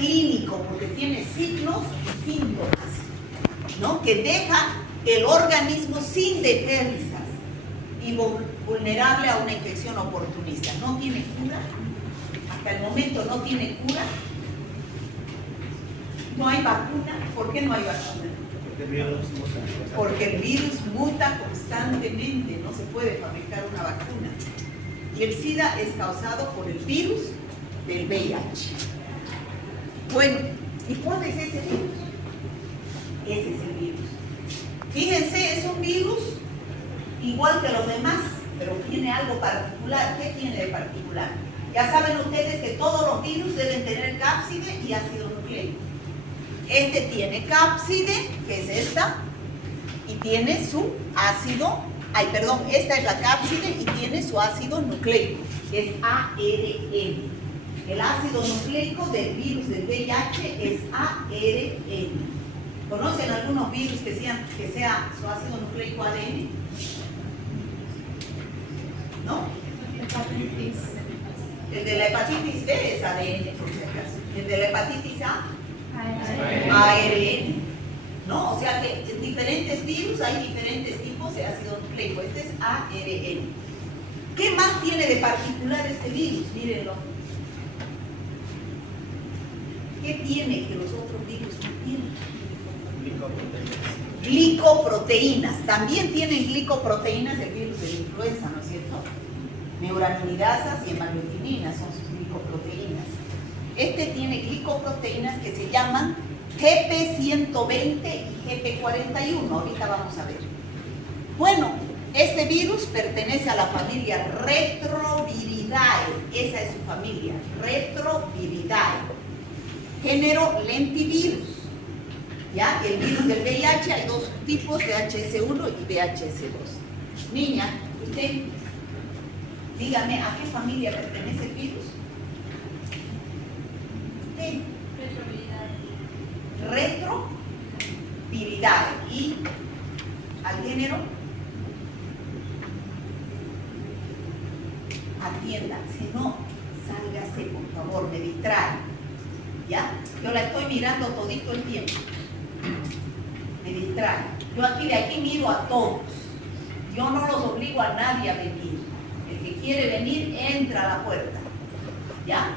clínico, porque tiene signos y síntomas, ¿no? Que deja el organismo sin defensas y vulnerable a una infección oportunista. No tiene cura, hasta el momento no tiene cura, no hay vacuna. ¿Por qué no hay vacuna? Porque el virus muta constantemente, no se puede fabricar una vacuna. Y el SIDA es causado por el virus del VIH. Bueno, ¿y cuál es ese virus? Ese es el virus. Fíjense, es un virus igual que los demás, pero tiene algo particular. ¿Qué tiene de particular? Ya saben ustedes que todos los virus deben tener cápside y ácido nucleico. Este tiene cápside, que es esta, y tiene su ácido, esta es la cápside y tiene su ácido nucleico, que es ARN. El ácido nucleico del virus del VIH es ARN. ¿Conocen algunos virus que sea su ácido nucleico ADN? ¿No? El de la hepatitis B es ADN, por si acaso. El de la hepatitis A, ARN. ¿No? O sea que en diferentes virus hay diferentes tipos de ácido nucleico. Este es ARN. ¿Qué más tiene de particular este virus? Mírenlo. ¿Qué tiene que los otros virus no tienen? Glicoproteínas. También tienen glicoproteínas el virus de la influenza, ¿no es cierto? Neuraminidasas y hemoglobininas son sus glicoproteínas. Este tiene glicoproteínas que se llaman GP120 y GP41. Ahorita vamos a ver. Bueno, este virus pertenece a la familia Retroviridae. Esa es su familia, Retroviridae. Género lentivirus. ¿Ya? El virus del VIH hay dos tipos, VHS1 y VHS2. Niña, usted, dígame, ¿a qué familia pertenece el virus? ¿Usted? Retroviridae. ¿Y al género? Atienda, si no, sálgase, por favor, me distrae. ¿Ya? Yo la estoy mirando todito el tiempo. Me distrae. Yo aquí de aquí miro a todos. Yo no los obligo a nadie a venir. El que quiere venir, entra a la puerta. ¿Ya?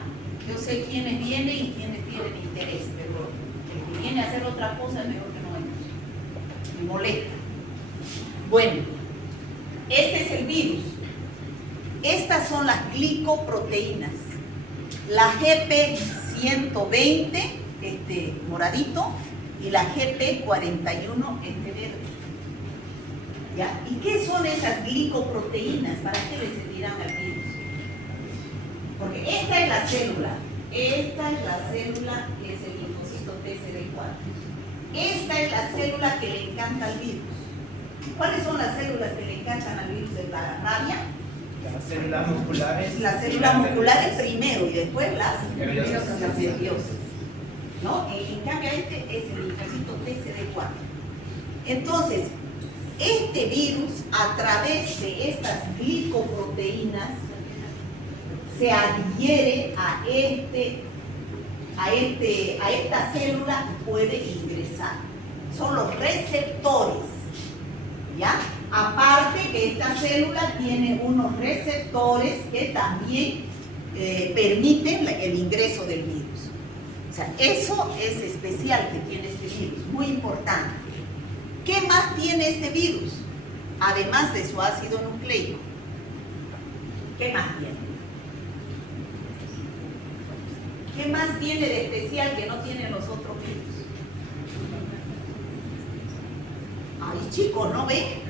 Yo sé quiénes vienen y quiénes tienen interés, pero el que viene a hacer otra cosa es mejor que no entre. Me molesta. Bueno, este es el virus. Estas son las glicoproteínas. La GP120, este moradito, y la GP41, este verde. ¿Ya? ¿Y qué son esas glicoproteínas? ¿Para qué le servirán al virus? Porque esta es la célula. Esta es la célula que es el linfocito TCD4. Esta es la célula que le encanta al virus. ¿Cuáles son las células que le encantan al virus de la rabia? Las células musculares. Las células musculares primero y después las nerviosas. ¿No? En cambio este es el linfocito TCD4. Entonces, este virus a través de estas glicoproteínas se adhiere a esta célula y puede ingresar. Son los receptores. ¿Ya? Aparte que esta célula tiene unos receptores que también permiten el ingreso del virus. O sea, eso es especial que tiene este virus, muy importante. ¿Qué más tiene este virus? Además de su ácido nucleico. ¿Qué más tiene? ¿Qué más tiene de especial que no tienen los otros virus? Ay, chicos, ¿no ven?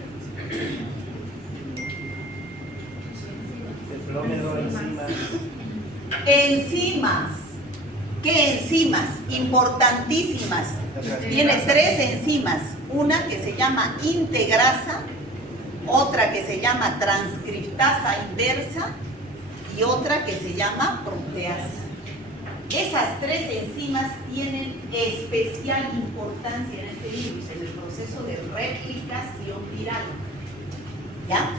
Enzimas. ¿Qué enzimas? Importantísimas. Tiene 3 enzimas. Una que se llama integrasa, otra que se llama transcriptasa inversa y otra que se llama proteasa. Esas 3 enzimas tienen especial importancia en este virus, en el proceso de replicación viral. ¿Ya?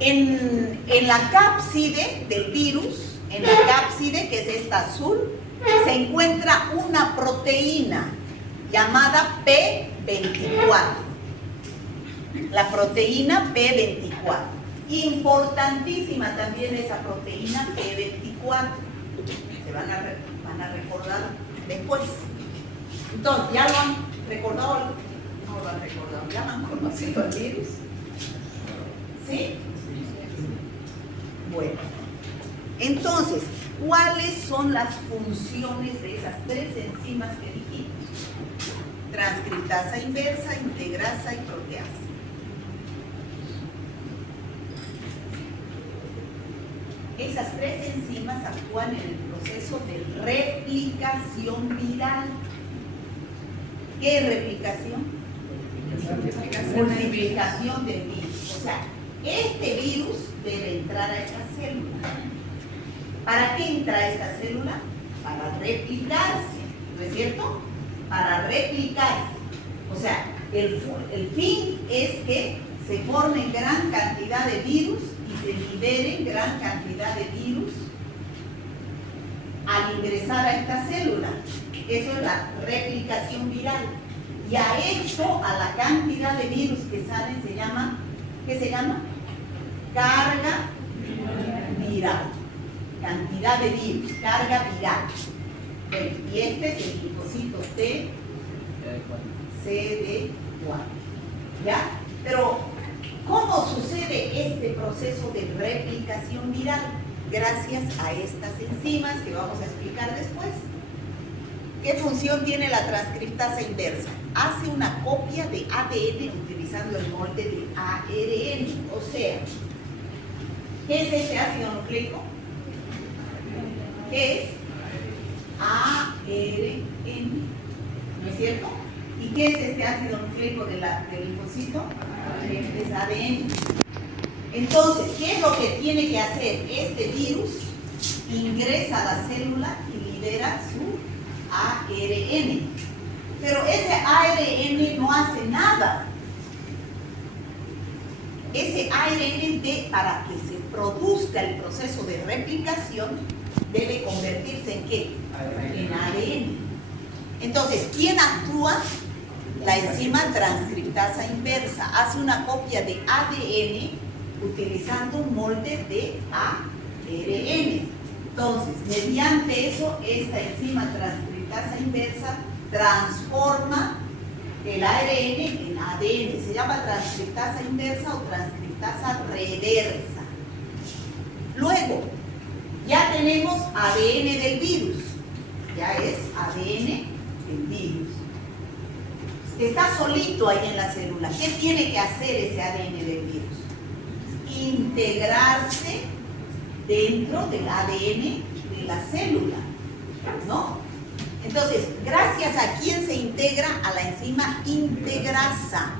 En la cápside del virus, en la cápside, que es esta azul, se encuentra una proteína llamada P24. La proteína P24. Importantísima también esa proteína P24. Se van a recordar después. Entonces, ¿ya lo han recordado? No lo han recordado. ¿Ya lo han conocido el virus? ¿Sí? Bueno. Entonces, ¿cuáles son las funciones de esas tres enzimas que dijimos? Transcriptasa inversa, integrasa y proteasa. Esas tres enzimas actúan en el proceso de replicación viral. ¿Qué es replicación? Multiplicación del virus. O sea, este virus debe entrar a esta célula. ¿Para qué entra a esta célula? Para replicarse, ¿no es cierto? Para replicarse. O sea, el fin es que se formen gran cantidad de virus y se liberen gran cantidad de virus al ingresar a esta célula. Eso es la replicación viral. Y a esto, a la cantidad de virus que salen, se llama, ¿qué se llama? Carga viral. Cantidad de virus, carga viral. Bueno, y este es el linfocito T, CD4. ¿Ya? Pero, ¿cómo sucede este proceso de replicación viral? Gracias a estas enzimas que vamos a explicar después. ¿Qué función tiene la transcriptasa inversa? Hace una copia de ADN utilizando el molde de ARN. O sea, ¿qué es este ácido nucleico? ¿Qué es? ARN. ¿No es cierto? ¿Y qué es este ácido nucleico del linfocito? Es ADN. Entonces, ¿qué es lo que tiene que hacer este virus? Ingresa a la célula y libera su ARN. Pero ese ARN no hace nada. Ese ARN, para que se produzca el proceso de replicación, debe convertirse en ¿qué? En ARN. Entonces, ¿quién actúa? La enzima transcriptasa inversa. Hace una copia de ADN utilizando un molde de ARN. Entonces, mediante eso, esta enzima transcriptasa inversa transforma el ARN en ADN. Se llama transcriptasa inversa o transcriptasa reversa. Luego, ya tenemos ADN del virus. Ya es ADN del virus. Está solito ahí en la célula. ¿Qué tiene que hacer ese ADN del virus? Integrarse dentro del ADN de la célula, ¿no? Entonces, gracias a quién se integra, a la enzima integrasa,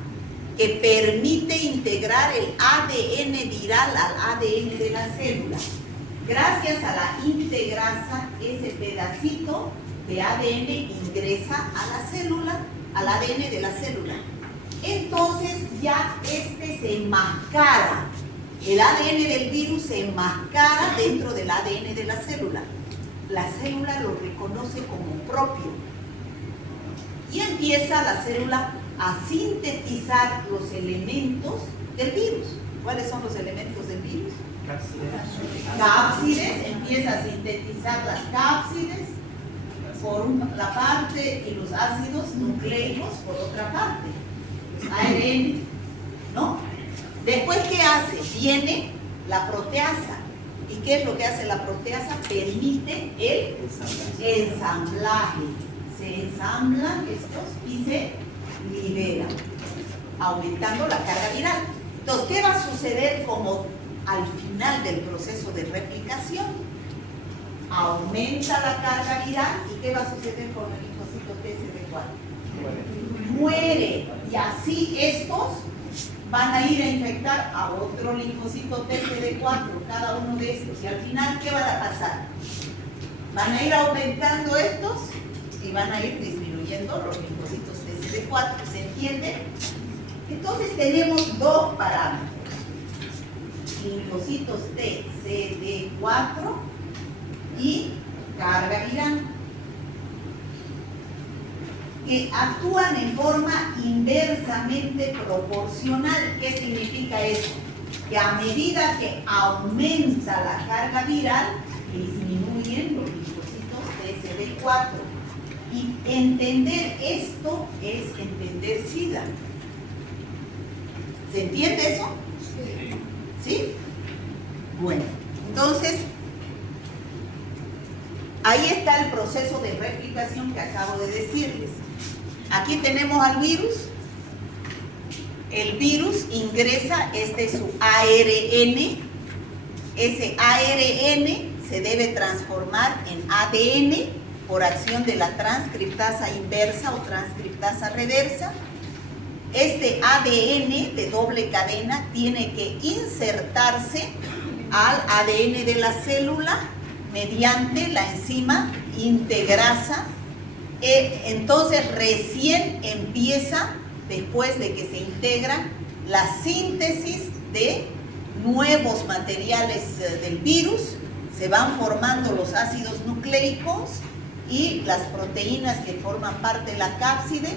que permite integrar el ADN viral al ADN de la célula. Gracias a la integrasa, ese pedacito de ADN ingresa a la célula, al ADN de la célula. Entonces ya este se enmascara. El ADN del virus se enmascara dentro del ADN de la célula. La célula lo reconoce como propio. Y empieza la célula a sintetizar los elementos del virus. ¿Cuáles son los elementos del virus? Cápsides. Empieza a sintetizar las cápsides por una parte y los ácidos nucleicos por otra parte. Los ARN, ¿no? Después, ¿qué hace? Viene la proteasa. ¿Y qué es lo que hace la proteasa? Permite el ensamblaje. Se ensamblan estos y se liberan, aumentando la carga viral. Entonces, ¿qué va a suceder como al final del proceso de replicación? Aumenta la carga viral. ¿Y qué va a suceder con el linfocito TCD4? Muere. Y así estos van a ir a infectar a otro linfocito TCD4, cada uno de estos. Y al final, ¿qué va a pasar? Van a ir aumentando estos y van a ir disminuyendo los linfocitos TCD4. ¿Se entiende? Entonces tenemos dos parámetros. Linfocitos TCD4 y carga viral. que actúan en forma inversamente proporcional. ¿Qué significa eso? Que a medida que aumenta la carga viral, disminuyen los linfocitos TCD4. Y entender esto es entender SIDA. ¿Se entiende eso? ¿Sí? Bueno, entonces, ahí está el proceso de replicación que acabo de decirles. Aquí tenemos al virus. El virus ingresa, este es su ARN. Ese ARN se debe transformar en ADN por acción de la transcriptasa inversa o transcriptasa reversa. Este ADN de doble cadena tiene que insertarse al ADN de la célula mediante la enzima integrasa. Entonces recién empieza, después de que se integra, la síntesis de nuevos materiales del virus. Se van formando los ácidos nucleicos y las proteínas que forman parte de la cápside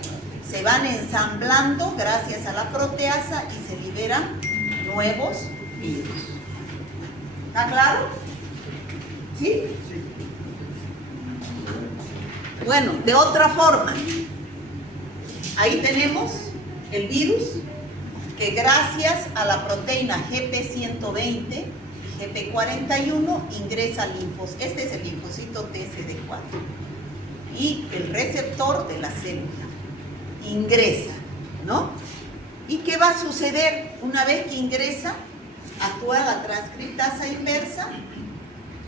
se van ensamblando gracias a la proteasa y se liberan nuevos virus. ¿Está claro? ¿Sí? Bueno, de otra forma, ahí tenemos el virus que gracias a la proteína GP120 y GP41 ingresa al linfocito. Este es el linfocito TCD4 y el receptor de la célula ingresa, ¿no? ¿Y qué va a suceder una vez que ingresa? Actúa la transcriptasa inversa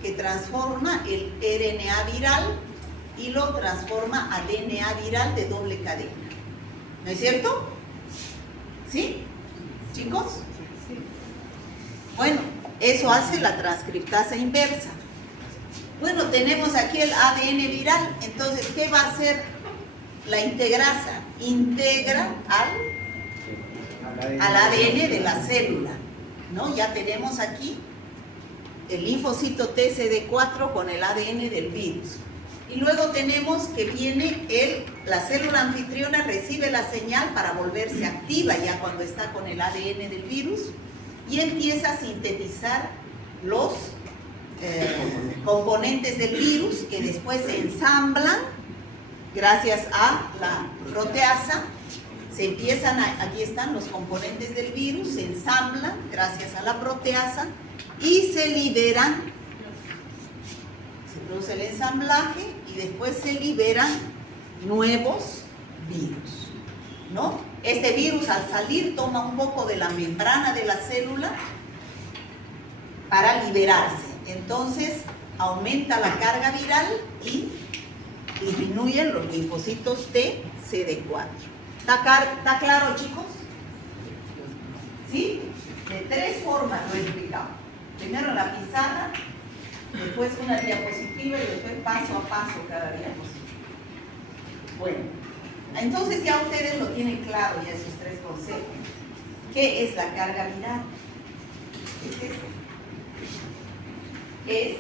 que transforma el RNA viral y lo transforma a DNA viral de doble cadena. ¿No es cierto? ¿Sí? ¿Chicos? Sí. Bueno, eso hace la transcriptasa inversa. Bueno, tenemos aquí el ADN viral. Entonces, ¿qué va a hacer la integrasa? Integra al ADN de la célula, ¿no? Ya tenemos aquí el linfocito TCD4 con el ADN del virus. Y luego tenemos que viene la célula anfitriona recibe la señal para volverse activa ya cuando está con el ADN del virus y empieza a sintetizar los componentes del virus que después se ensamblan gracias a la proteasa. Se empiezan aquí están los componentes del virus, se ensamblan gracias a la proteasa y se liberan, se produce el ensamblaje y después se liberan nuevos virus, ¿no? Este virus al salir toma un poco de la membrana de la célula para liberarse. Entonces aumenta la carga viral y disminuyen los linfocitos TCD4. ¿Está claro, chicos? ¿Sí? De tres formas lo he explicado. Primero en la pizarra, después una diapositiva y después paso a paso cada diapositiva. Bueno, entonces ya ustedes lo tienen claro, ya esos tres conceptos. ¿Qué es la carga viral? ¿Qué es esto? Es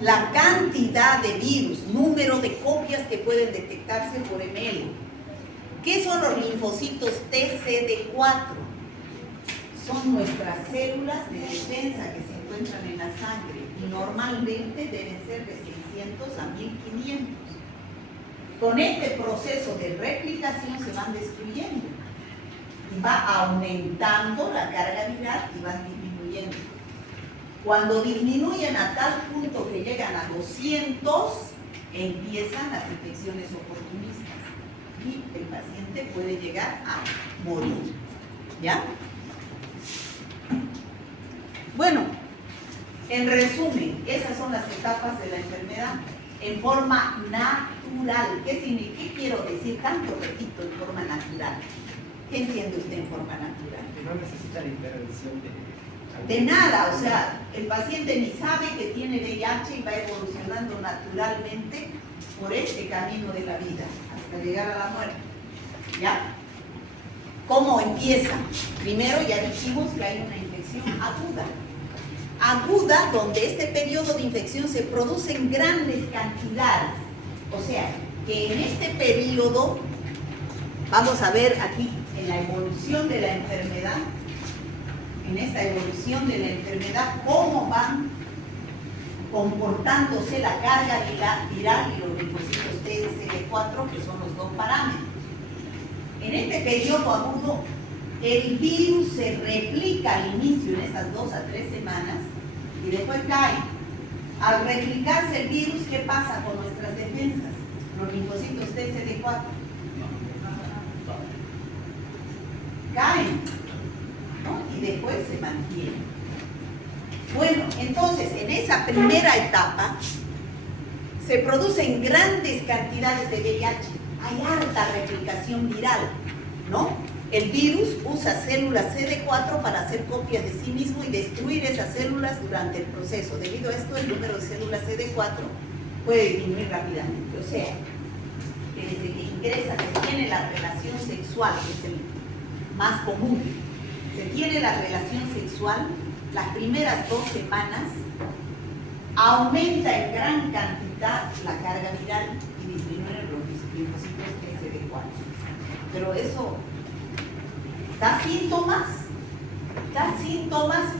la cantidad de virus, número de copias que pueden detectarse por ml. ¿Qué son los linfocitos TCD4? Son nuestras células de defensa que se encuentran en la sangre y normalmente deben ser de 600 a 1500. Con este proceso de replicación se van destruyendo y va aumentando la carga viral y van disminuyendo. Cuando disminuyen a tal punto que llegan a 200, empiezan las infecciones oportunistas y el paciente puede llegar a morir. ¿Ya? Bueno, en resumen, esas son las etapas de la enfermedad en forma natural. ¿Qué quiero decir? Tanto repito, en forma natural. ¿Qué entiende usted en forma natural? Que no necesita la intervención de nada, o sea, el paciente ni sabe que tiene VIH y va evolucionando naturalmente por este camino de la vida hasta llegar a la muerte. ¿Ya? ¿Cómo empieza? Primero ya dijimos que hay una infección aguda. Aguda, donde este periodo de infección se produce en grandes cantidades. O sea, que en este periodo, vamos a ver aquí en la evolución de la enfermedad, en esta evolución de la enfermedad, cómo van comportándose la carga viral y los linfocitos T y CD4, que son los dos parámetros. En este periodo agudo, el virus se replica al inicio en estas 2 a 3 semanas y después cae. Al replicarse el virus, ¿qué pasa con nuestras defensas? Los linfocitos T y CD4 caen, ¿no? Y después se mantienen. Bueno, entonces, en esa primera etapa se producen grandes cantidades de VIH. Hay harta replicación viral, ¿no? El virus usa células CD4 para hacer copias de sí mismo y destruir esas células durante el proceso. Debido a esto, el número de células CD4 puede disminuir rápidamente. O sea, que desde que ingresa se tiene la relación sexual, que es el más común, se tiene la relación sexual, las primeras 2 semanas aumenta en gran cantidad la carga viral y disminuye los linfocitos CD4. Pero eso da síntomas,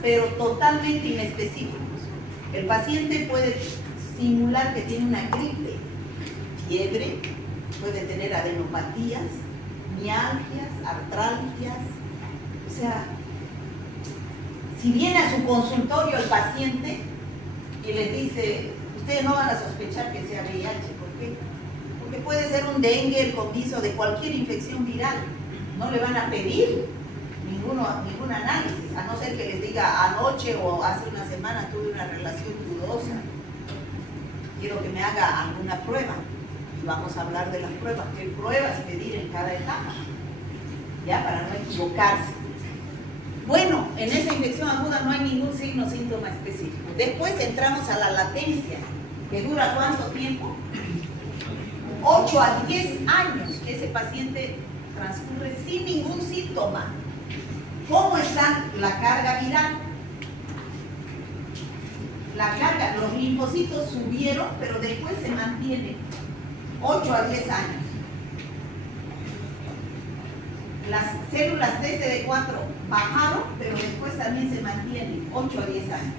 pero totalmente inespecíficos. El paciente puede simular que tiene una gripe, fiebre, puede tener adenopatías, mialgias, artralgias. O sea, si viene a su consultorio el paciente y les dice, ustedes no van a sospechar que sea VIH, ¿por qué? Porque puede ser un dengue, el comiso de cualquier infección viral. No le van a pedir ningún análisis, a no ser que les diga anoche o hace una semana tuve una relación dudosa. Quiero que me haga alguna prueba. Y vamos a hablar de las pruebas. ¿Qué pruebas pedir en cada etapa? Ya, para no equivocarse. Bueno, en esa infección aguda no hay ningún signo o síntoma específico. Después entramos a la latencia, que dura ¿cuánto tiempo? 8 a 10 años que ese paciente transcurre sin ningún síntoma. ¿Cómo está la carga viral? La carga, los linfocitos subieron, pero después se mantienen 8 a 10 años. Las células TCD4 bajaron, pero después también se mantienen 8 a 10 años.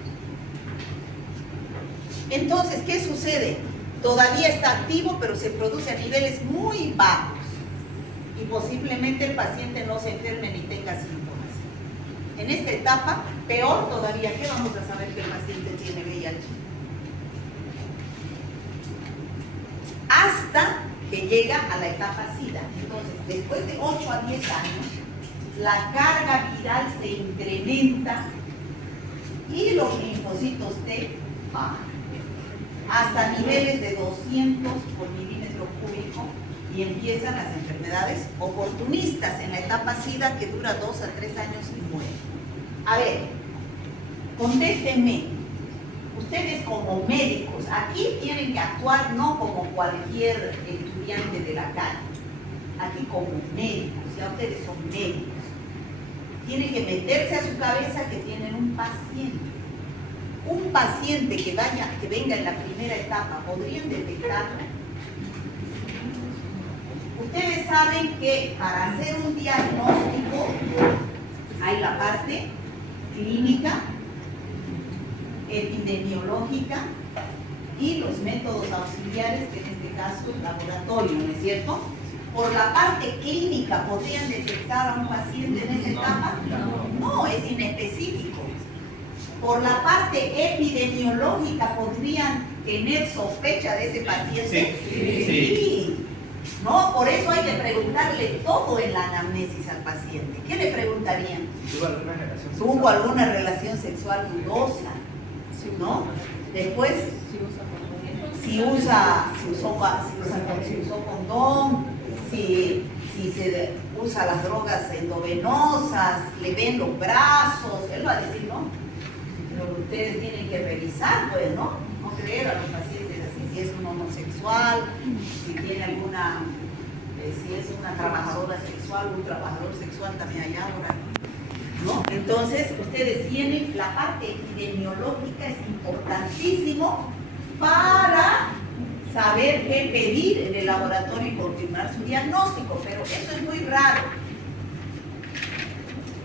Entonces, ¿qué sucede? Todavía está activo, pero se produce a niveles muy bajos y posiblemente el paciente no se enferme ni tenga síntomas. En esta etapa, peor todavía, ¿qué vamos a saber que el paciente tiene VIH? Hasta que llega a la etapa SIDA. Entonces, después de 8 a 10 años, la carga viral se incrementa y los linfocitos T bajan hasta niveles de 200 por milímetro cúbico y empiezan las enfermedades oportunistas en la etapa SIDA, que dura 2 a 3 años y muere. A ver, contéstenme. Ustedes como médicos, aquí tienen que actuar no como cualquier estudiante de la calle, aquí como médicos, ya ustedes son médicos. Tienen que meterse a su cabeza que tienen un paciente que venga en la primera etapa, ¿podrían detectarlo? Ustedes saben que para hacer un diagnóstico hay la parte clínica, epidemiológica y los métodos auxiliares, que en este caso el laboratorio, ¿no es cierto? Por la parte clínica, ¿podrían detectar a un paciente en esa etapa? No, es inespecífico. Por la parte epidemiológica, ¿podrían tener sospecha de ese paciente? Sí. No, por eso hay que preguntarle todo en la anamnesis al paciente. ¿Qué le preguntarían? ¿Tuvo alguna relación sexual dudosa? ¿No? Después, si usó condón, si se usa las drogas endovenosas, le ven los brazos, él va a decir, ¿no? Pero ustedes tienen que revisar, pues, ¿no? No creer a los pacientes así, si es un homosexual, si tiene alguna, si es una trabajadora sexual, un trabajador sexual también hay ahora, ¿no? Entonces, ustedes tienen la parte epidemiológica, es importantísimo para saber saber qué pedir en el laboratorio y confirmar su diagnóstico, pero eso es muy raro,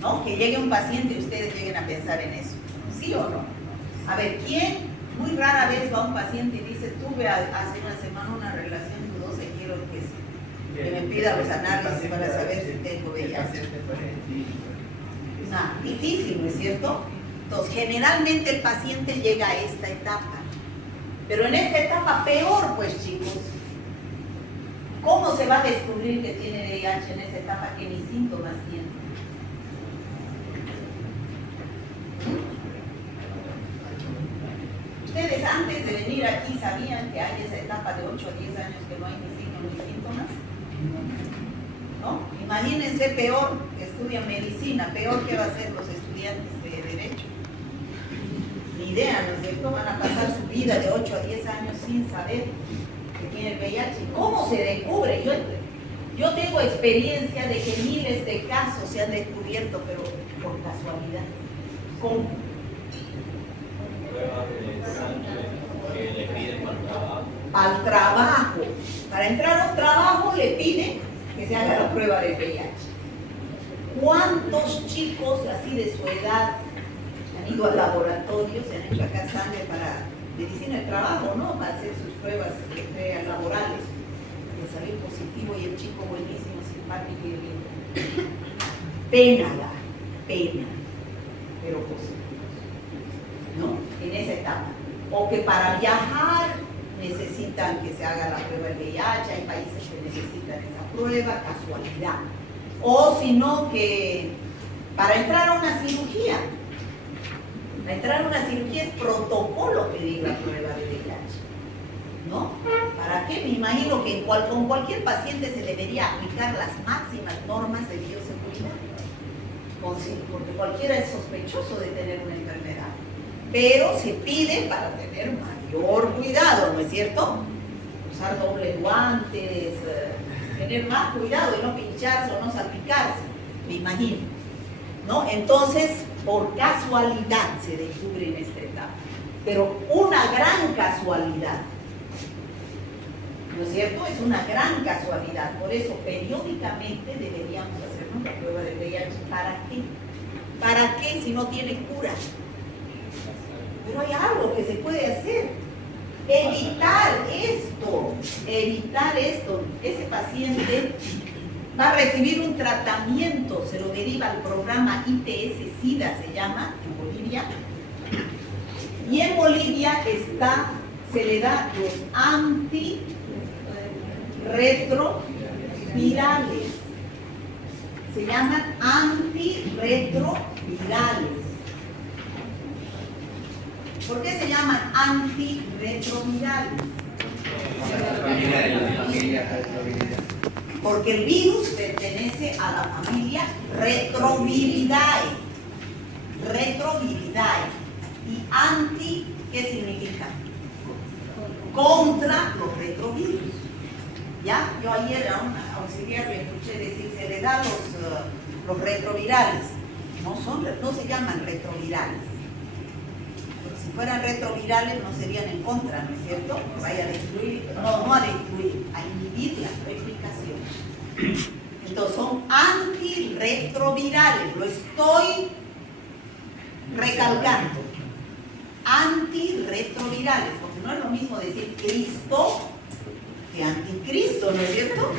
¿no? Que llegue un paciente y ustedes lleguen a pensar en eso, ¿sí o no? A ver, ¿quién muy rara vez va a un paciente y dice, tuve hace una semana una relación dudosa y quiero que me pida los análisis para saber si tengo VIH? Difícil, ¿no es cierto? Entonces, generalmente el paciente llega a esta etapa, pero en esta etapa peor, pues chicos, ¿cómo se va a descubrir que tiene VIH en esta etapa que ni síntomas tiene? ¿Ustedes antes de venir aquí sabían que hay esa etapa de 8 a 10 años que no hay ni signos ni síntomas? ¿No? Imagínense peor, que estudian medicina, peor que va a ser los estudiantes de Derecho. Ni idea, ¿no es cierto? Van a pasar su vida de 8 a 10 años sin saber que tiene el VIH. ¿Cómo se descubre? Yo tengo experiencia de que miles de casos se han descubierto, pero por casualidad. ¿Cómo? Que le piden para el trabajo. Al trabajo. Para entrar a un trabajo le piden que se haga la prueba de VIH. ¿Cuántos chicos así de su edad han ido al laboratorio, se han hecho acá sangre para medicina del trabajo, ¿no? Para hacer sus pruebas laborales? Le salió positivo y el chico buenísimo, simpático y lindo. Pena, pero positivo, ¿no? En esa etapa. O que para viajar necesitan que se haga la prueba del VIH, hay países que necesitan esa prueba, casualidad. O si no, que para entrar a una cirugía, es protocolo pedir la prueba de VIH, ¿no? ¿Para qué? Me imagino que con cualquier paciente se debería aplicar las máximas normas de bioseguridad, porque cualquiera es sospechoso de tener una enfermedad, pero se pide para tener mayor cuidado, ¿no es cierto? Usar dobles guantes, tener más cuidado y no pincharse o no salpicarse, me imagino, ¿no? Entonces, por casualidad se descubre en esta etapa, pero una gran casualidad, ¿no es cierto? Es una gran casualidad, por eso periódicamente deberíamos hacernos la prueba de VIH. ¿Para qué? ¿Para qué si no tiene cura? Pero hay algo que se puede hacer. Evitar esto. Ese paciente va a recibir un tratamiento, se lo deriva al programa IPS-SIDA, se llama, en Bolivia. Y en Bolivia se le da los antirretrovirales. Se llaman antirretrovirales. ¿Por qué se llaman antirretrovirales? Porque el virus pertenece a la familia Retroviridae. ¿Y anti qué significa? Contra los retrovirus. ¿Ya? Yo ayer a un auxiliar le escuché decir, se le da los retrovirales. No se llaman retrovirales. Si fueran retrovirales no serían en contra, ¿no es cierto? Vaya a destruir, no a destruir, a inhibir la replicación. Entonces son antirretrovirales, lo estoy recalcando. Antirretrovirales, porque no es lo mismo decir Cristo que anticristo, ¿no es cierto?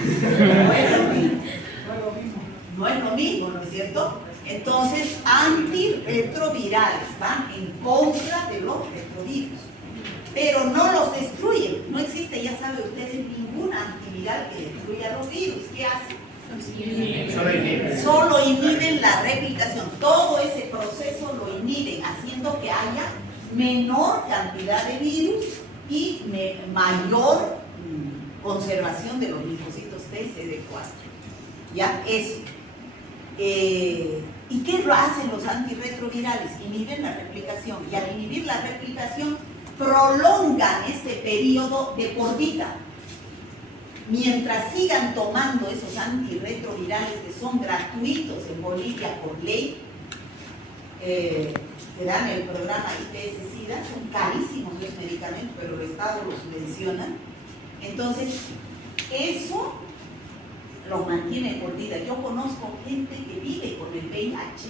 No es lo mismo, ¿no es cierto? Entonces, antirretrovirales van en contra de los retrovirus, pero no los destruyen. No existe, ya saben ustedes, ninguna antiviral que destruya los virus. ¿Qué hacen? Solo inhiben la replicación. Todo ese proceso lo inhiben, haciendo que haya menor cantidad de virus y mayor conservación de los linfocitos T, CD4. ¿Ya? Eso. ¿Y qué lo hacen los antirretrovirales? Inhiben la replicación, y al inhibir la replicación prolongan ese periodo de por vida. Mientras sigan tomando esos antirretrovirales que son gratuitos en Bolivia por ley, que dan el programa IPS-SIDA, son carísimos los medicamentos, pero el Estado los subvenciona. Entonces, eso los mantiene por vida. Yo conozco gente que vive con el VIH.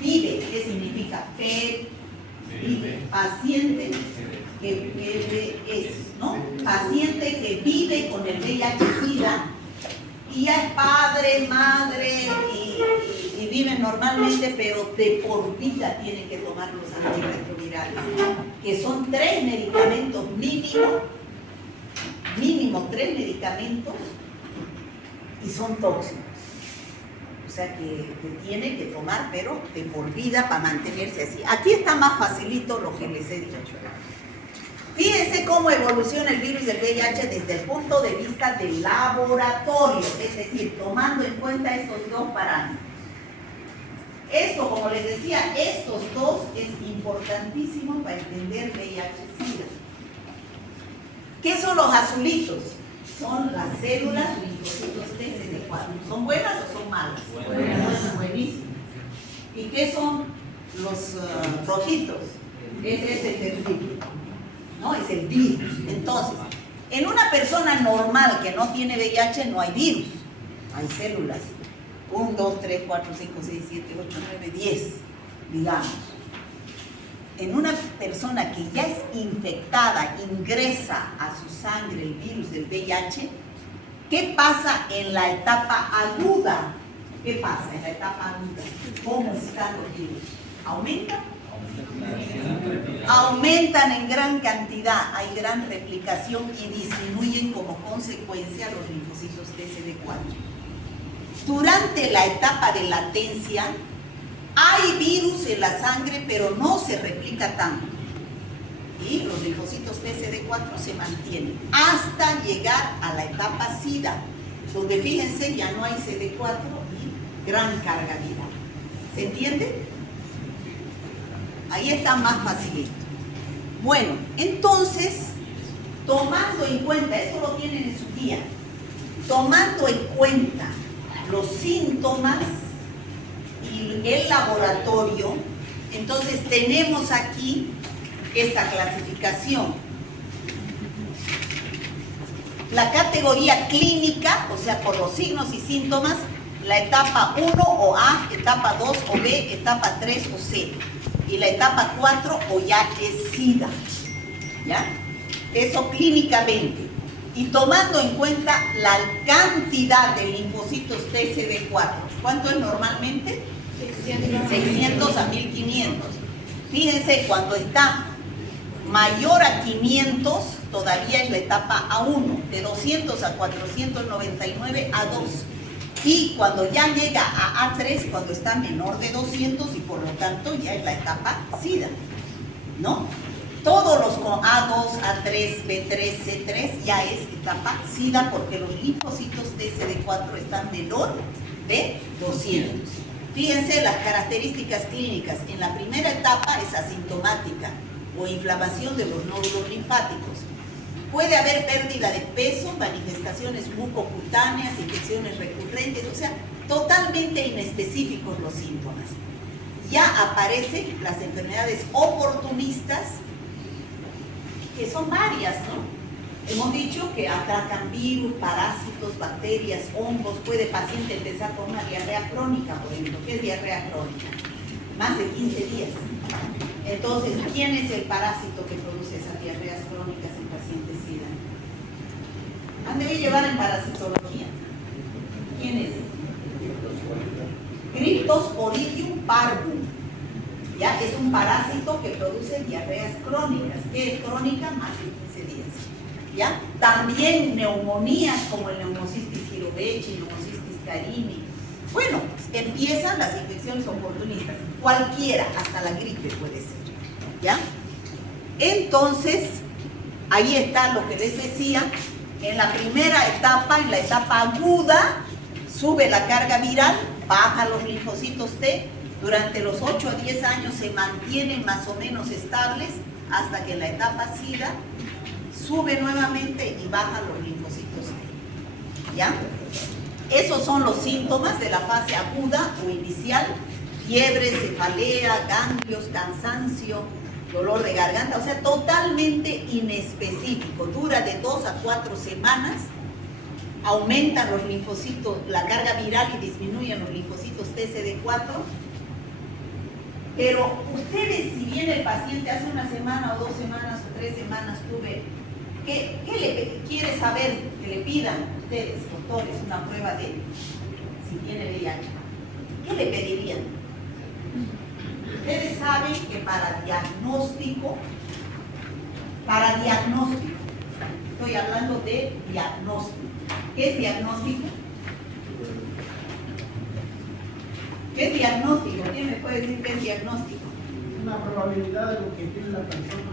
Vive, ¿qué significa? Vive, paciente ¿no? Paciente que vive con el VIH-Sida y ya es padre, madre y vive normalmente, pero de por vida tiene que tomar los antirretrovirales, que son 3 medicamentos mínimo 3 medicamentos y son tóxicos. O sea que tiene que tomar, pero de por vida para mantenerse así. Aquí está más facilito lo que les he dicho. Fíjense cómo evoluciona el virus del VIH desde el punto de vista del laboratorio, es decir, tomando en cuenta estos 2 parámetros. Esto, como les decía, estos 2 es importantísimo para entender VIH-Sida. ¿Qué son los azulitos? Son las células linfocitos TCD4. ¿Son buenas o son malas? Buenas. Buenísimas. ¿Y qué son los rojitos? Ese es el terrible, ¿no? Es el virus. Entonces, en una persona normal que no tiene VIH no hay virus. Hay células. 1, 2, 3, 4, 5, 6, 7, 8, 9, 10, digamos. En una persona que ya es infectada, ingresa a su sangre el virus del VIH, ¿qué pasa en la etapa aguda? ¿Qué pasa en la etapa aguda? ¿Cómo están los virus? ¿Aumentan? Aumentan en gran cantidad, hay gran replicación y disminuyen como consecuencia los linfocitos TCD4. Durante la etapa de latencia, hay virus en la sangre, pero no se replica tanto. Y los linfocitos TCD4 se mantienen hasta llegar a la etapa SIDA, donde fíjense, ya no hay CD4 y gran carga viral. ¿Se entiende? Ahí está más facilito. Bueno, entonces, tomando en cuenta, esto lo tienen en su guía, tomando en cuenta los síntomas y el laboratorio, entonces tenemos aquí esta clasificación. La categoría clínica, o sea, por los signos y síntomas, la etapa 1 o A, etapa 2 o B, etapa 3 o C. Y la etapa 4 o ya es SIDA. ¿Ya? Eso clínicamente. Y tomando en cuenta la cantidad de linfocitos TCD4. ¿Cuánto es normalmente? 600 a 1500. Fíjense, cuando está mayor a 500, todavía es la etapa A1, de 200 a 499 A2. Y cuando ya llega a A3, cuando está menor de 200 y por lo tanto ya es la etapa SIDA, ¿no? Todos los con A2, A3, B3, C3 ya es etapa SIDA porque los linfocitos TCD4 están menor de 200. Fíjense las características clínicas. En la primera etapa es asintomática o inflamación de los nódulos linfáticos. Puede haber pérdida de peso, manifestaciones mucocutáneas, infecciones recurrentes, o sea, totalmente inespecíficos los síntomas. Ya aparecen las enfermedades oportunistas, que son varias, ¿no? Hemos dicho que atacan virus, parásitos, bacterias, hongos. Puede el paciente empezar con una diarrea crónica, por ejemplo. ¿Qué es diarrea crónica? Más de 15 días. Entonces, ¿quién es el parásito que produce esas diarreas crónicas en pacientes SIDA? Han debido llevar en parasitología. ¿Quién es? Cryptosporidium parvum. Ya es un parásito que produce diarreas crónicas. ¿Qué es crónica? Más de 15 días. ¿Ya? También neumonías como el neumocystis jirovecii, neumocystis carini. Bueno, empiezan las infecciones oportunistas. Cualquiera, hasta la gripe puede ser. ¿Ya? Entonces, ahí está lo que les decía. En la primera etapa, en la etapa aguda, sube la carga viral, baja los linfocitos T. Durante los 8 a 10 años se mantienen más o menos estables hasta que en la etapa SIDA sube nuevamente y baja los linfocitos T. ¿Ya? Esos son los síntomas de la fase aguda o inicial: fiebre, cefalea, ganglios, cansancio, dolor de garganta, o sea, totalmente inespecífico. Dura de 2 a 4 semanas, aumentan los linfocitos, la carga viral y disminuyen los linfocitos TCD4. Pero ustedes, si viene el paciente hace una semana o 2 semanas o 3 semanas tuve, ¿qué le quiere saber que le pidan ustedes, doctores, una prueba de si tiene VIH? ¿Qué le pedirían? Ustedes saben que para diagnóstico, estoy hablando de diagnóstico. ¿Qué es diagnóstico? ¿Qué es diagnóstico? ¿Quién me puede decir qué es diagnóstico? Una probabilidad de lo que tiene la persona.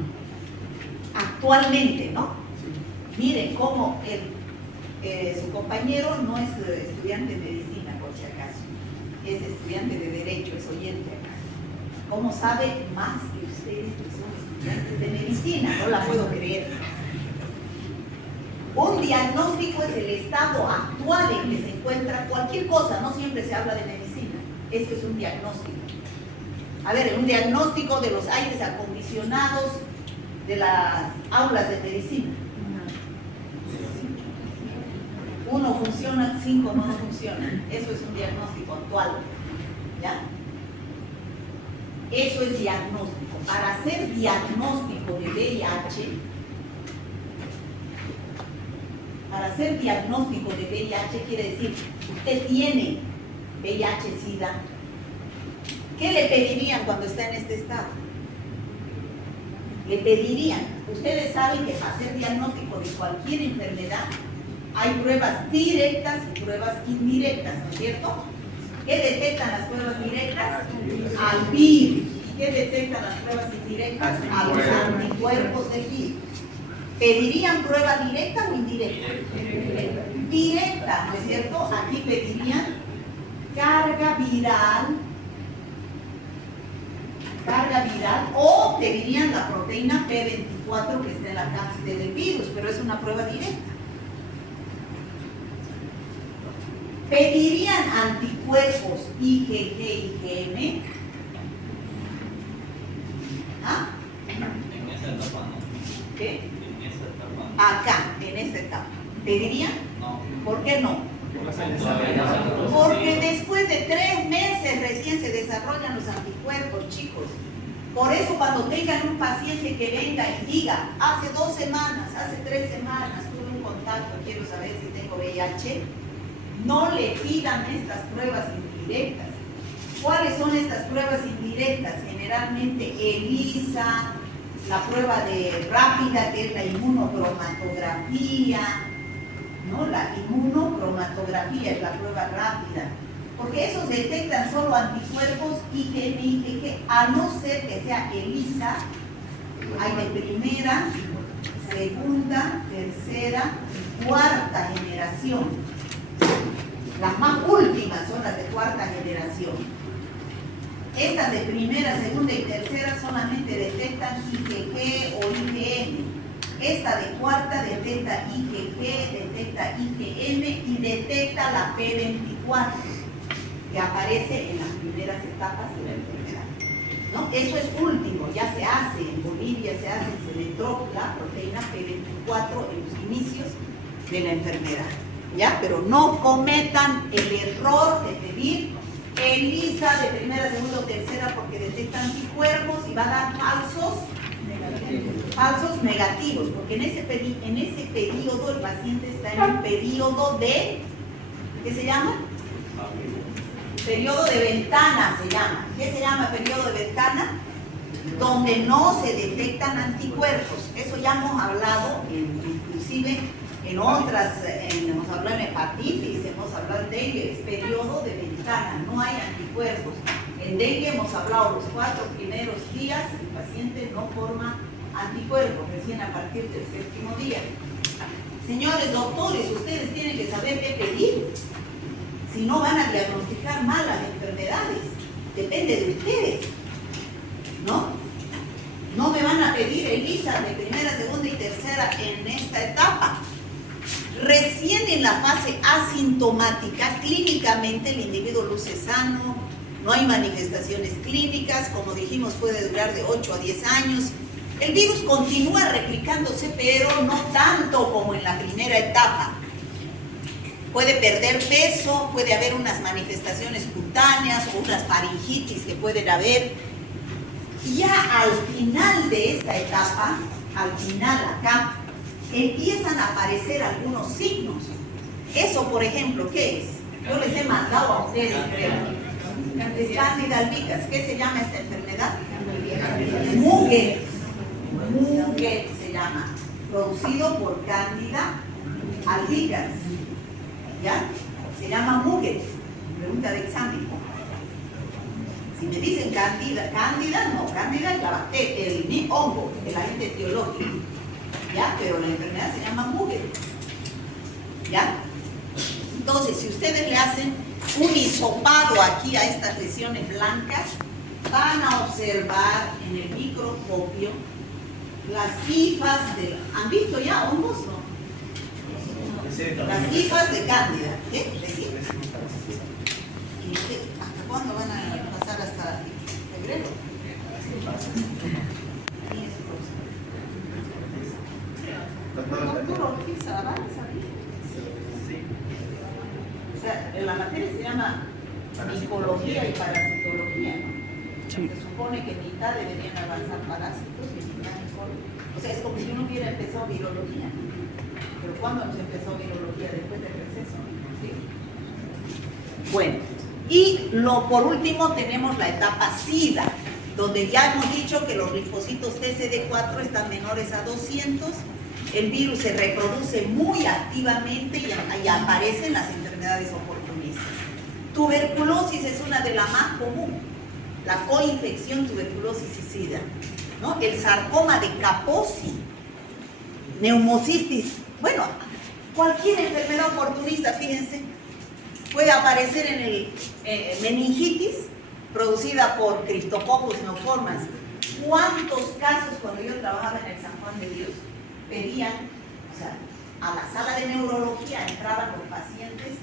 Actualmente, ¿no? Sí. Miren cómo su compañero no es estudiante de medicina, por si acaso. Es estudiante de derecho, es oyente acá. ¿Cómo sabe más que ustedes que son estudiantes de medicina? No la puedo creer. Un diagnóstico es el estado actual en que se encuentra cualquier cosa, no siempre se habla de medicina. Esto es un diagnóstico. A ver, un diagnóstico de los aires acondicionados de las aulas de medicina. 1 funciona, 5 no funcionan. Eso es un diagnóstico actual. ¿Ya? Eso es diagnóstico. Para hacer diagnóstico de VIH, quiere decir, usted tiene VIH-Sida. ¿Qué le pedirían cuando está en este estado? Le pedirían, ustedes saben que para hacer diagnóstico de cualquier enfermedad hay pruebas directas y pruebas indirectas, ¿no es cierto? ¿Qué detectan las pruebas directas? Al virus. ¿Y qué detectan las pruebas indirectas? A los anticuerpos del virus. ¿Pedirían prueba directa o indirecta? Directa, ¿no es cierto? Aquí pedirían carga viral, o pedirían la proteína P24 que está en la cápside del virus, pero es una prueba directa. ¿Pedirían anticuerpos IgG, IgM? ¿Ah? En esa etapa no. ¿Qué? En esa etapa no. Acá, en esta etapa. ¿Pedirían? No. ¿Por qué no? Porque después de 3 meses recién se desarrollan los anticuerpos, chicos. Por eso cuando tengan un paciente que venga y diga, hace 2 semanas, hace 3 semanas tuve un contacto, quiero saber si tengo VIH, no le pidan estas pruebas indirectas. ¿Cuáles son estas pruebas indirectas? Generalmente ELISA, la prueba de rápida, que es la inmunocromatografía, ¿no? La inmunocromatografía es la prueba rápida, porque esos detectan solo anticuerpos IgM, IgG, a no ser que sea ELISA. Hay de primera, segunda, tercera y cuarta generación. Las más últimas son las de cuarta generación. Estas de primera, segunda y tercera solamente detectan IgG o IgM. Esta de cuarta detecta IgG, detecta IgM y detecta la P24, que aparece en las primeras etapas de la enfermedad, ¿no? Eso es último, ya se hace, en Bolivia se hace, se detecta la proteína P24 en los inicios de la enfermedad, ¿ya? Pero no cometan el error de pedir ELISA de primera, segunda o tercera porque detecta anticuerpos y va a dar falsos negativos, porque en ese periodo el paciente está en un periodo de, ¿qué se llama? Periodo de ventana se llama. ¿Qué se llama periodo de ventana? Donde no se detectan anticuerpos. Eso ya hemos hablado, inclusive en otras, hemos hablado en hepatitis, hemos hablado en dengue, es periodo de ventana, no hay anticuerpos. En dengue hemos hablado los 4 primeros días, el paciente no forma anticuerpos, recién a partir del 7º día. Señores doctores, ustedes tienen que saber qué pedir. Si no van a diagnosticar mal las enfermedades, depende de ustedes, ¿no? No me van a pedir ELISA de primera, segunda y tercera en esta etapa. Recién en la fase asintomática, clínicamente el individuo luce sano, no hay manifestaciones clínicas, como dijimos puede durar de 8 a 10 años. El virus continúa replicándose, pero no tanto como en la primera etapa. Puede perder peso, puede haber unas manifestaciones cutáneas o unas faringitis que pueden haber. Y ya al final de esta etapa, al final acá, empiezan a aparecer algunos signos. Eso, por ejemplo, ¿qué es? Yo les he mandado a ustedes, creo. Es Cándida albicans. ¿Qué se llama esta enfermedad? Muguet. Muguet se llama. Producido por Cándida albicans. ¿Ya? Se llama Muguet. Pregunta de examen. Si me dicen Cándida, no, Cándida es la bacteria, el hongo, el agente etiológico. ¿Ya? Pero la enfermedad se llama Muguet. ¿Ya? Entonces, si ustedes le hacen un hisopado aquí a estas lesiones blancas, van a observar en el microscopio las hifas de... ¿Han visto ya hongos? No. Las hifas de Cándida. ¿Qué? ¿Decir? ¿Y hasta cuándo van a pasar? ¿Hasta febrero? O sea, en la materia se llama micología y parasitología, ¿no? Sí. Se supone que en mitad deberían avanzar parásitos y en mitad micología. O sea, es como si uno hubiera empezado virología. Pero ¿cuándo nos empezó virología? Después del receso, ¿sí? Bueno, y por último tenemos la etapa SIDA, donde ya hemos dicho que los linfocitos TCD4 están menores a 200, el virus se reproduce muy activamente y aparecen las enfermedades oportunistas. Tuberculosis es una de las más comunes, la coinfección, tuberculosis y SIDA, ¿no? El sarcoma de Kaposi, neumocistis, bueno, cualquier enfermedad oportunista, fíjense, puede aparecer en el meningitis producida por Cryptococcus neoformans. ¿Cuántos casos cuando yo trabajaba en el San Juan de Dios pedían, o sea, a la sala de neurología entraban los pacientes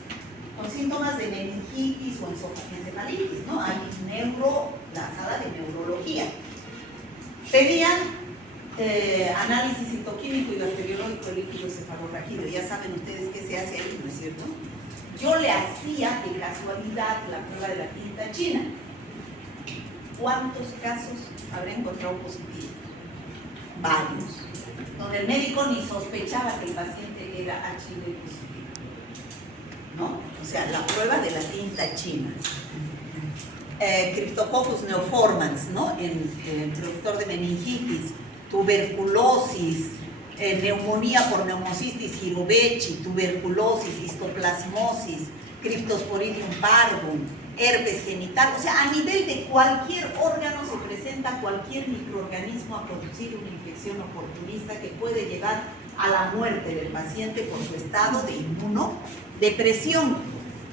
con síntomas de meningitis o encefalitis, ¿no? Hay la sala de neurología. Pedían análisis citoquímico y bacteriológico de líquido cefalorraquídeo. Ya saben ustedes qué se hace ahí, ¿no es cierto? Yo le hacía de casualidad la prueba de la tinta china. ¿Cuántos casos habré encontrado positivos? Varios. Donde el médico ni sospechaba que el paciente era HIV positivo, ¿no? O sea, la prueba de la tinta china. Cryptococcus neoformans, ¿no? El productor de meningitis, tuberculosis, neumonía por neumocistis jirovecii, tuberculosis, histoplasmosis, Cryptosporidium parvum, herpes genital. O sea, a nivel de cualquier órgano se presenta cualquier microorganismo a producir una infección oportunista que puede llevar a la muerte del paciente por su estado de inmunodepresión.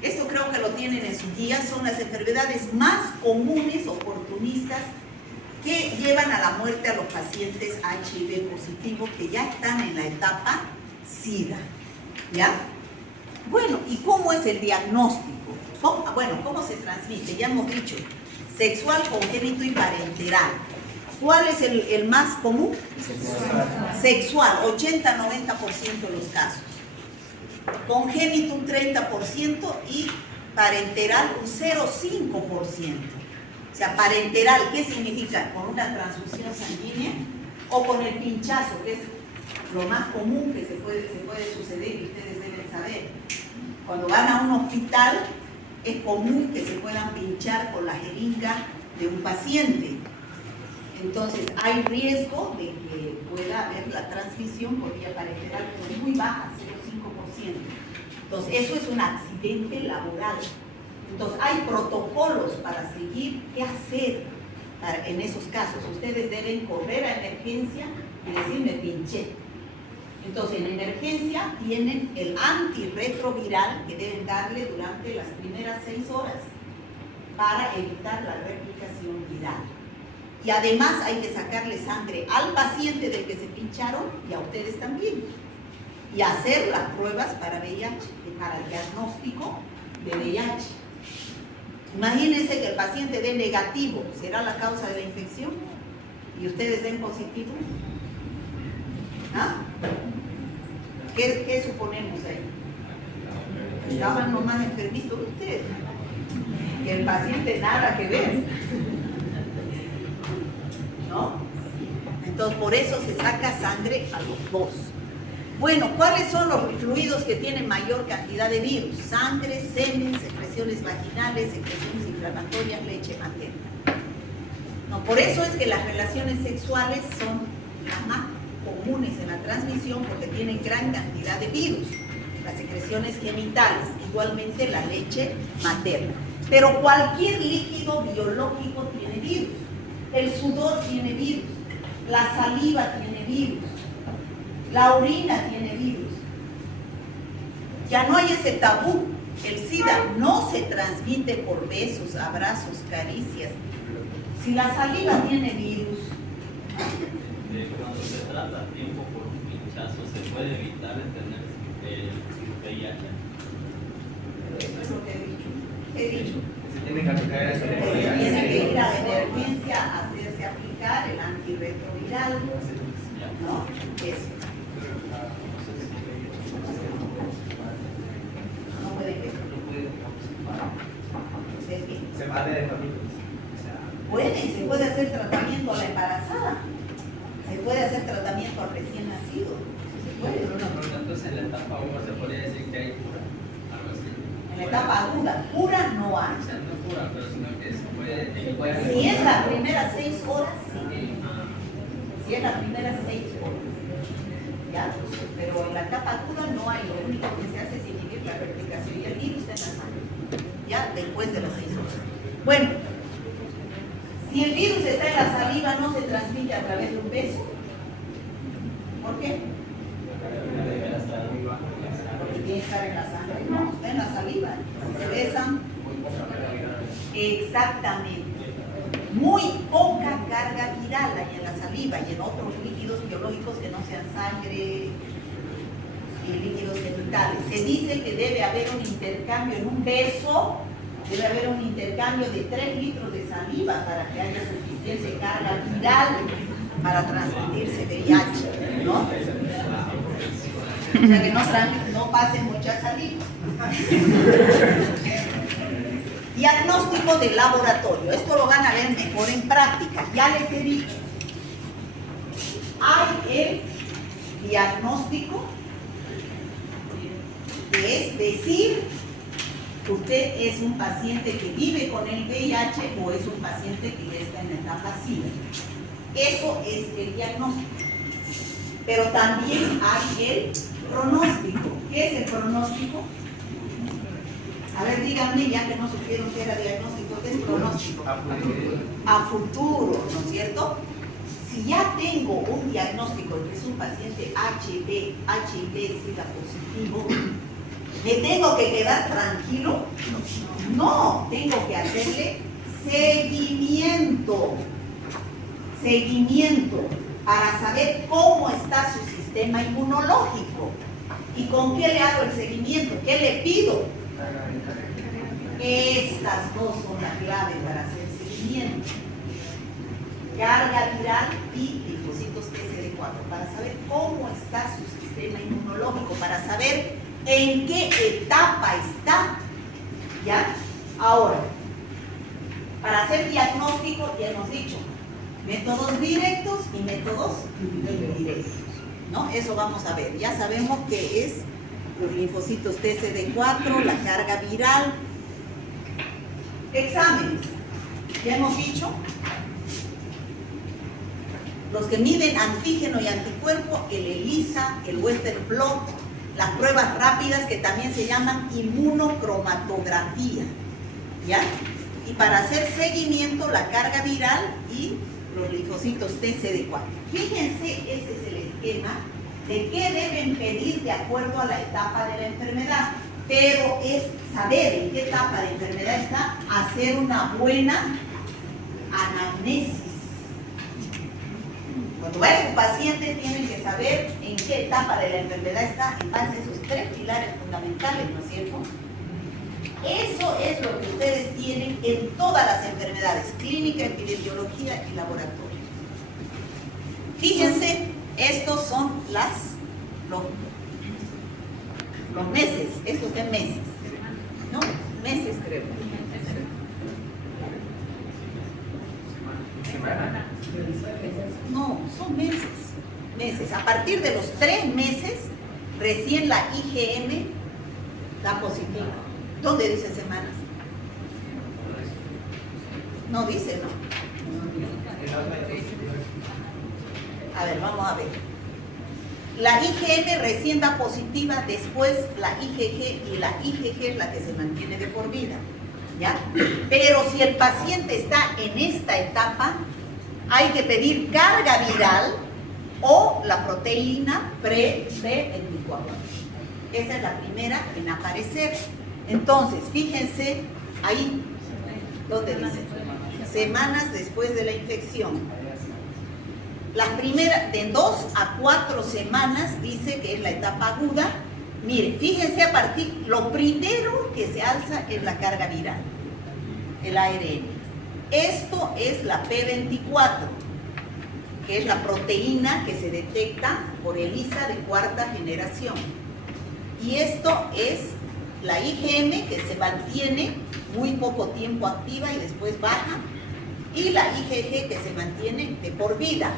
Esto creo que lo tienen en su guía, son las enfermedades más comunes oportunistas que llevan a la muerte a los pacientes HIV positivos que ya están en la etapa SIDA, ¿ya? Bueno, ¿y cómo es el diagnóstico? ¿Cómo se transmite? Ya hemos dicho, sexual, congénito y parenteral. ¿Cuál es el más común? Sexual, 80-90% de los casos. Congénito un 30% y parenteral un 0,5%. O sea, parenteral, ¿qué significa? Con una transfusión sanguínea o con el pinchazo, que es lo más común que se puede suceder y ustedes deben saber. Cuando van a un hospital es común que se puedan pinchar con la jeringa de un paciente. Entonces hay riesgo de que pueda haber la transmisión por vía parenteral, pero es muy baja, 0,5%. Entonces eso es un accidente laboral. Entonces hay protocolos para seguir qué hacer en esos casos. Ustedes deben correr a emergencia y decir me pinché. Entonces en emergencia tienen el antirretroviral que deben darle durante las primeras 6 horas para evitar la replicación viral. Y además hay que sacarle sangre al paciente del que se pincharon y a ustedes también. Y hacer las pruebas para VIH, para el diagnóstico de VIH. Imagínense que el paciente dé negativo, ¿será la causa de la infección? Y ustedes den positivo. ¿Ah? ¿Qué suponemos ahí? Estaban nomás enfermitos ustedes. Que el paciente nada que ver. ¿No? Entonces por eso se saca sangre a los dos. Bueno, ¿cuáles son los fluidos que tienen mayor cantidad de virus? Sangre, semen, secreciones vaginales, secreciones inflamatorias, leche materna. No, por eso es que las relaciones sexuales son las más comunes en la transmisión porque tienen gran cantidad de virus. Las secreciones genitales, igualmente la leche materna. Pero cualquier líquido biológico tiene virus. El sudor tiene virus. La saliva tiene virus. La orina tiene virus. Ya no hay ese tabú. El SIDA no se transmite por besos, abrazos, caricias. Si la saliva tiene virus. Cuando se trata a tiempo por un pinchazo, ¿se puede evitar el tener VIH? Eso es lo que he dicho. Se tiene que aplicar eso. Tiene que ir a la emergencia a hacerse aplicar el antirretroviral. ¿No? Eso. No puede que. Se va de familia. Se puede hacer tratamiento a la embarazada. Se puede hacer tratamiento al recién nacido. Se puede. Entonces en la etapa 1 se podría decir que hay cura. Algo así. En la etapa aguda, cura no hay. O sea, no cura, pero sino que se puede. Si es la primera 6 horas, sí. Si es la primera 6 horas. ¿Ya? Pero en la etapa aguda no hay. Lo único que se hace es inhibir la replicación y el virus está en la sangre. Ya después de las 6 horas. Bueno, si el virus está en la saliva, no se transmite a través de un beso. ¿Por qué? Porque tiene que estar en la sangre. No, está en la saliva. Si se besan. Exactamente. Muy poca carga viral hay en la saliva y en otros líquidos biológicos que no sean sangre y líquidos genitales. Se dice que debe haber un intercambio en un beso, debe haber un intercambio de 3 litros de saliva para que haya suficiente carga viral para transmitirse VIH, ¿no? O sea que no pase mucha saliva. Diagnóstico de laboratorio. Esto lo van a ver mejor en práctica. Ya les he dicho. Hay el diagnóstico, que es decir, que usted es un paciente que vive con el VIH o es un paciente que ya está en la etapa SIDA. Eso es el diagnóstico. Pero también hay el pronóstico. ¿Qué es el pronóstico? A ver, díganme, ya que no supieron qué era diagnóstico, ¿qué es pronóstico? A futuro, ¿no es cierto? Si ya tengo un diagnóstico de que es un paciente HIV-SIDA positivo, ¿me tengo que quedar tranquilo? No, tengo que hacerle seguimiento para saber cómo está su sistema inmunológico. ¿Y con qué le hago el seguimiento? ¿Qué le pido? Estas dos son la clave para hacer seguimiento. Carga viral y linfocitos TCD4 para saber cómo está su sistema inmunológico, para saber en qué etapa está. ¿Ya? Ahora, para hacer diagnóstico, ya hemos dicho, métodos directos y métodos indirectos, ¿no? Eso vamos a ver. Ya sabemos que es los linfocitos TCD4, la carga viral. Exámenes. Ya hemos dicho, los que miden antígeno y anticuerpo, el ELISA, el Western blot, las pruebas rápidas que también se llaman inmunocromatografía, ¿ya? Y para hacer seguimiento, la carga viral y los linfocitos TCD4. Fíjense, ese es el esquema de qué deben pedir de acuerdo a la etapa de la enfermedad. Pero es saber en qué etapa de enfermedad está, hacer una buena anamnesis. Cuando vaya su paciente, tienen que saber en qué etapa de la enfermedad está en base a esos 3 pilares fundamentales, ¿no es cierto? Eso es lo que ustedes tienen en todas las enfermedades, clínica, epidemiología y laboratorio. Fíjense, estos son los meses, estos de meses, ¿no? Meses creo. No, son meses. A partir de los 3 meses, recién la IgM da positivo. ¿Dónde dice semanas? No dice, ¿no? A ver, vamos a ver. La IgM recién da positiva, después la IgG, y la IgG es la que se mantiene de por vida, ¿ya? Pero si el paciente está en esta etapa, hay que pedir carga viral o la proteína pre-24. Esa es la primera en aparecer. Entonces, fíjense ahí, donde dice, semanas después de la infección. Las primeras, de 2 a 4 semanas, dice que es la etapa aguda. Miren, fíjense a partir, lo primero que se alza es la carga viral, el ARN. Esto es la P24, que es la proteína que se detecta por ELISA de 4ª generación. Y esto es la IgM, que se mantiene muy poco tiempo activa y después baja. Y la IgG, que se mantiene de por vida.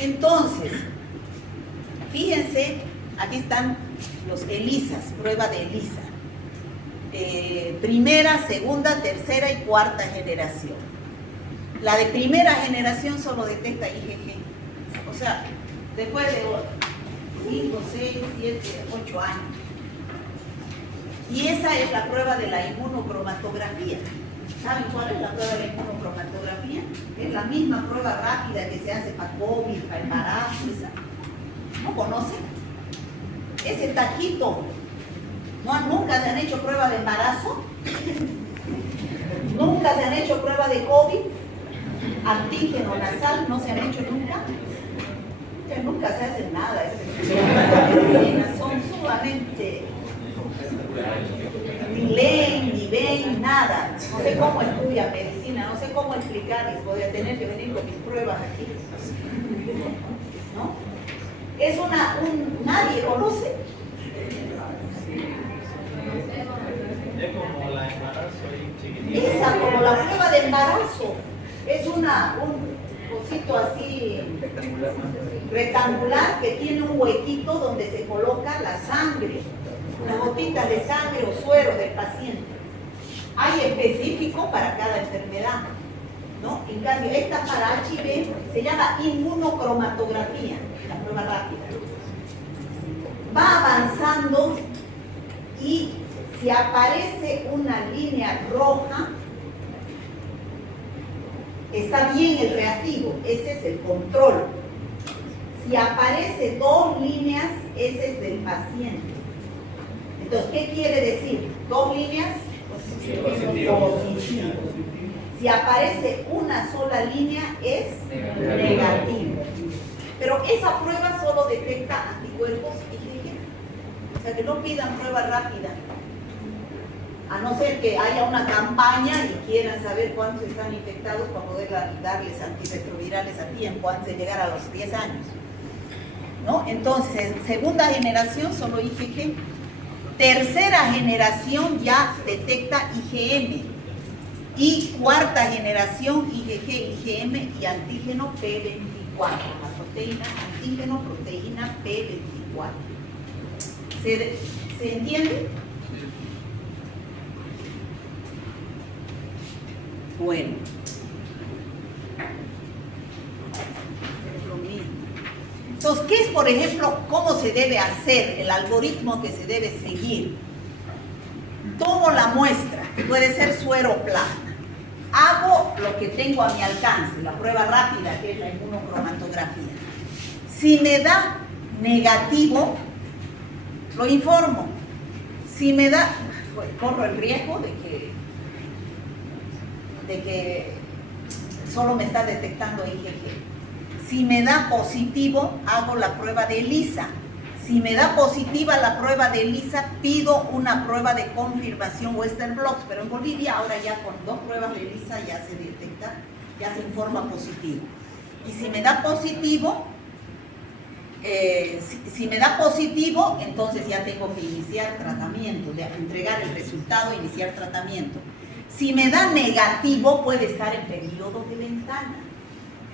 Entonces, fíjense, aquí están los ELISAs, prueba de ELISA. Primera, segunda, tercera y 4ª generación. La de primera generación solo detecta IgG. O sea, después de 5, 6, 7, 8 años. Y esa es la prueba de la inmunocromatografía. ¿Saben cuál es la prueba de la inmunocromatografía? Es la misma prueba rápida que se hace para COVID, para embarazo, esa. ¿No conocen? Ese taquito. ¿Nunca se han hecho prueba de embarazo? ¿Nunca se han hecho prueba de COVID? Antígeno nasal, ¿no se han hecho nunca? Que nunca se hace nada. Son sumamente... Ni leen, ni ven, nada. No sé cómo estudian medicina, no sé cómo explicarles. Voy a tener que venir con mis pruebas aquí. ¿No? Es nadie conoce. Es como la embarazo y chiquitito. Esa, como la prueba de embarazo. Es un cosito así rectangular que tiene un huequito donde se coloca la sangre, las gotitas de sangre o suero del paciente. Hay específico para cada enfermedad, ¿no? En cambio, esta para HIV se llama inmunocromatografía, la prueba rápida. Va avanzando y si aparece una línea roja, está bien el reactivo, ese es el control. Si aparece 2 líneas, ese es del paciente. Entonces, ¿qué quiere decir? 2 líneas, positivo. Si aparece una sola línea, es negativo. Pero esa prueba solo detecta anticuerpos IgG. O sea, que no pidan prueba rápida. A no ser que haya una campaña y quieran saber cuántos están infectados para poder darles antirretrovirales a tiempo antes de llegar a los 10 años. ¿No? Entonces, segunda generación solo IgG. Tercera generación ya detecta IgM. Y 4ª generación IgG, IgM y antígeno P24. La proteína, antígeno, proteína P24. ¿Se entiende? Bueno, es lo mismo. Entonces, ¿qué es, por ejemplo, cómo se debe hacer, el algoritmo que se debe seguir? Tomo la muestra, puede ser suero plasma. Hago lo que tengo a mi alcance, la prueba rápida, que es la inmunocromatografía. Si me da negativo, lo informo. Si me da, corro el riesgo de que solo me está detectando IgG. Si me da positivo, hago la prueba de ELISA. Si me da positiva la prueba de ELISA, pido una prueba de confirmación Western Blots, pero en Bolivia ahora ya con 2 pruebas de ELISA ya se detecta, ya se informa positivo. Y si me da positivo, entonces ya tengo que iniciar tratamiento, de entregar el resultado, iniciar tratamiento. Si me da negativo, puede estar en periodo de ventana.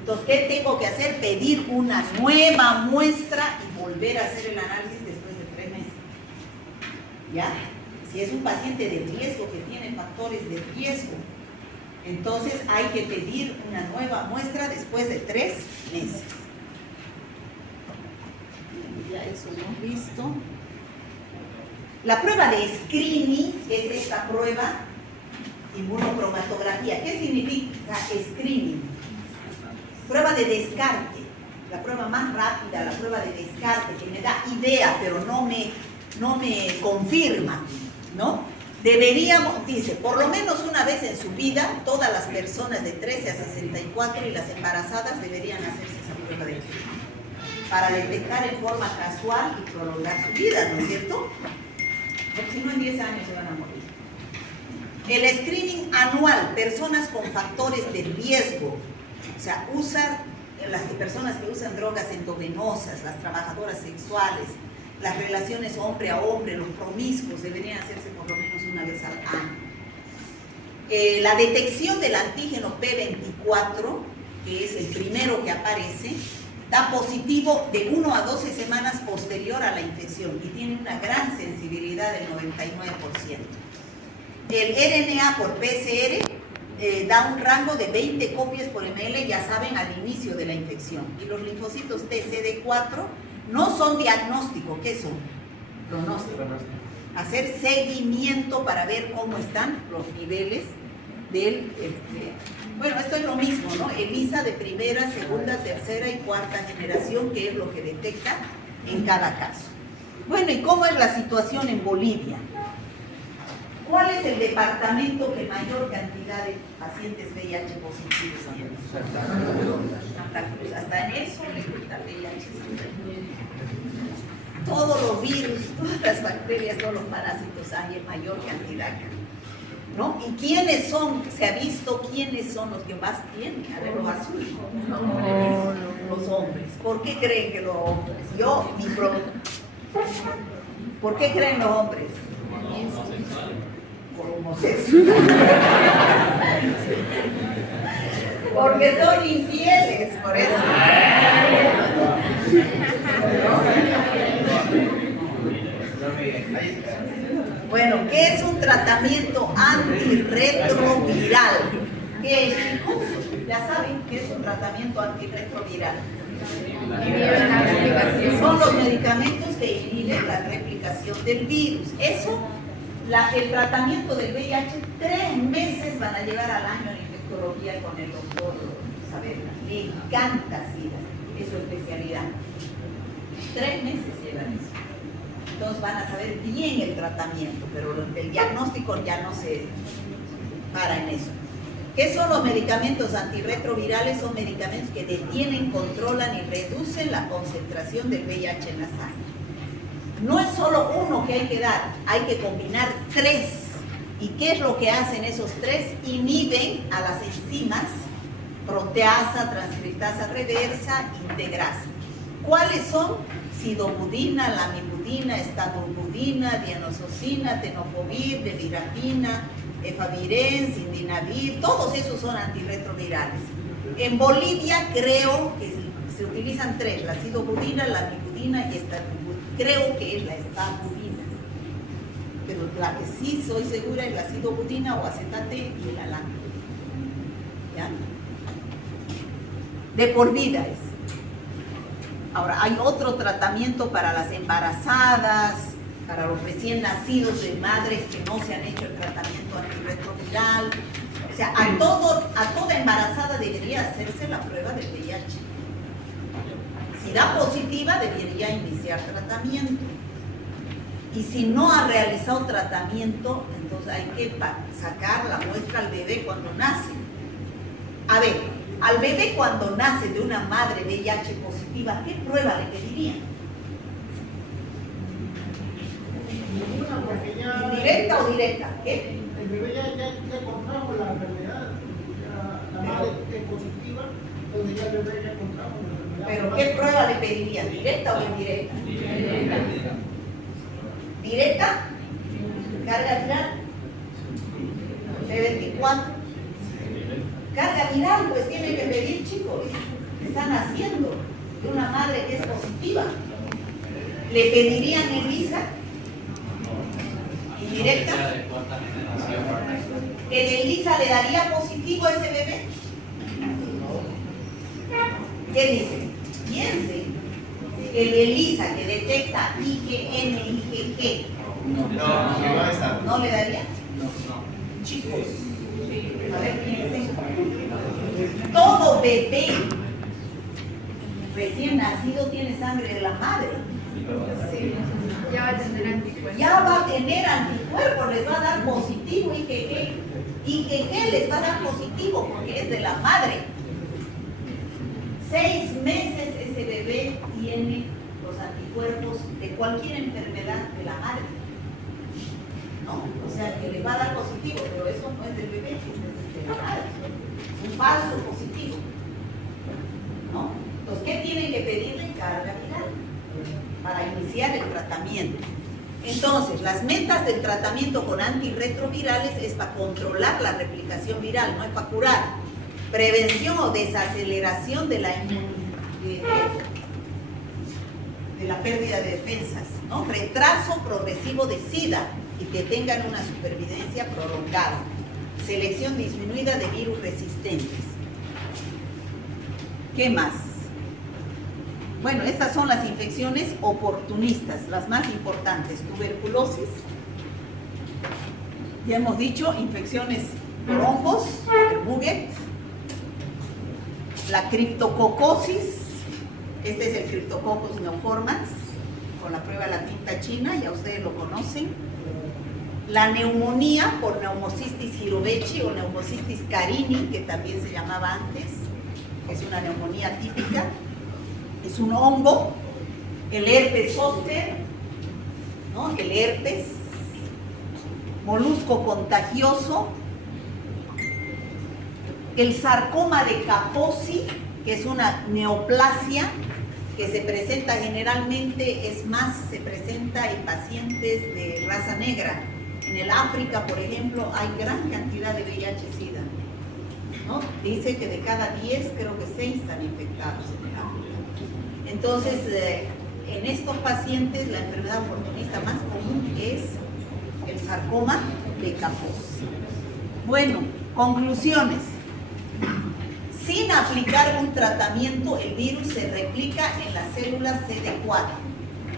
Entonces, ¿qué tengo que hacer? Pedir una nueva muestra y volver a hacer el análisis después de 3 meses. ¿Ya? Si es un paciente de riesgo que tiene factores de riesgo, entonces hay que pedir una nueva muestra después de 3 meses. Ya eso lo hemos visto. La prueba de screening es esta prueba, inmunocromatografía. ¿Qué significa screening? Prueba de descarte, la prueba más rápida, la prueba de descarte, que me da idea, pero no me confirma, ¿no? Deberíamos, dice, por lo menos una vez en su vida, todas las personas de 13 a 64 y las embarazadas deberían hacerse esa prueba de screening para detectar en forma casual y prolongar su vida, ¿no es cierto? Porque si no, en 10 años se van a morir. El screening anual, personas con factores de riesgo, o sea, las personas que usan drogas endovenosas, las trabajadoras sexuales, las relaciones hombre a hombre, los promiscuos, deberían hacerse por lo menos una vez al año. La detección del antígeno P24, que es el primero que aparece, da positivo de 1 a 12 semanas posterior a la infección y tiene una gran sensibilidad del 99%. El RNA por PCR da un rango de 20 copias por ml, ya saben, al inicio de la infección. Y los linfocitos TCD4 no son diagnóstico, ¿qué son? Pronóstico. Hacer seguimiento para ver cómo están los niveles del... bueno, esto es lo mismo, ¿no? ELISA de primera, segunda, tercera y cuarta generación, que es lo que detecta en cada caso. Bueno, ¿y cómo es la situación en Bolivia? ¿Cuál es el departamento que mayor cantidad de pacientes VIH positivos tiene? Santa Cruz. Hasta en eso le gusta VIH. Todos los virus, todas las bacterias, todos los parásitos hay en mayor cantidad, ¿no? ¿Y quiénes son? Se ha visto quiénes son los que más tienen. A ver, los azules. Los hombres. ¿Por qué creen que los hombres? ¿Por qué creen los hombres? Por homosexuales. Porque son infieles, por eso. Bueno, ¿qué es un tratamiento antirretroviral? ¿Qué es? Ya saben qué es un tratamiento antirretroviral. Son los medicamentos que inhiben la replicación del virus. Eso, el tratamiento del VIH, 3 meses van a llevar al año en infectología con el doctor Saavedra. Le encanta SIDA, es su especialidad. 3 meses llevan eso. Entonces van a saber bien el tratamiento, pero el diagnóstico ya no se para en eso. ¿Qué son los medicamentos antirretrovirales? Son medicamentos que detienen, controlan y reducen la concentración del VIH en la sangre. No es solo uno que hay que dar, hay que combinar 3. ¿Y qué es lo que hacen esos 3? Inhiben a las enzimas proteasa, transcriptasa reversa, integrasa. ¿Cuáles son? Sidobudina, lamivudina, estadobudina, dianosocina, tenofovir, bevirapina, efavirenz, indinavir, todos esos son antirretrovirales. En Bolivia creo que se utilizan 3, la sidobudina, la lamivudina y estadobudina. Creo que es la estadobudina, pero la que sí soy segura es la sidobudina o acetate y la lamivudina. ¿Ya? De por vida es. Ahora, hay otro tratamiento para las embarazadas, para los recién nacidos de madres que no se han hecho el tratamiento antirretroviral. O sea, a toda embarazada debería hacerse la prueba de VIH. Si da positiva, debería iniciar tratamiento. Y si no ha realizado tratamiento, entonces hay que sacar la muestra al bebé cuando nace. A ver, al bebé cuando nace de una madre VIH positiva, ¿qué prueba le pedirían? ¿Indirecta o directa? ¿Qué? El bebé ya contrajo la enfermedad, la madre es positiva, entonces ya el bebé ya contrajo la enfermedad. ¿Pero qué prueba le pedirían? ¿Directa o indirecta? ¿Directa? ¿Carga viral? ¿B24? Carga viral, pues tiene que pedir, chicos. Están haciendo de una madre que es positiva. ¿Le pedirían ELISA? ¿Indirecta? ¿El ELISA le daría positivo a ese bebé? ¿Qué dice? Piense. El ELISA que detecta IgM, IgG, ¿no le daría? Chicos, a ver, piensen. Todo bebé recién nacido tiene sangre de la madre. Ya va a tener anticuerpos. Ya va a tener anticuerpos, les va a dar positivo IgG. IgG les va a dar positivo porque es de la madre. 6 meses ese bebé tiene los anticuerpos de cualquier enfermedad de la madre. ¿No? O sea que le va a dar positivo, pero eso no es del bebé, es de la madre. Un falso positivo. ¿No? Entonces, ¿qué tienen que pedirle? Carga viral para iniciar el tratamiento. Entonces, las metas del tratamiento con antirretrovirales es para controlar la replicación viral, no es para curar. Prevención o desaceleración de la pérdida de defensas, ¿no? Retraso progresivo de SIDA y que tengan una supervivencia prolongada. Selección disminuida de virus resistentes. ¿Qué más? Bueno, estas son las infecciones oportunistas, las más importantes. Tuberculosis, ya hemos dicho, infecciones por hongos, el Buget, la criptococosis, este es el Cryptococcus neoformans, con la prueba de la tinta china, ya ustedes lo conocen. La neumonía por Pneumocystis jirovecii o Pneumocystis carini, que también se llamaba antes, es una neumonía típica, es un hongo. El herpes zóster, ¿no? El herpes, molusco contagioso, el sarcoma de Kaposi, que es una neoplasia que se presenta generalmente, es más, se presenta en pacientes de raza negra. En el África, por ejemplo, hay gran cantidad de VIH-Sida, ¿no? Dice que de cada 10, creo que 6 están infectados en el África. Entonces, en estos pacientes, la enfermedad oportunista más común es el sarcoma de Kaposi. Bueno, conclusiones. Sin aplicar un tratamiento, el virus se replica en las células CD4.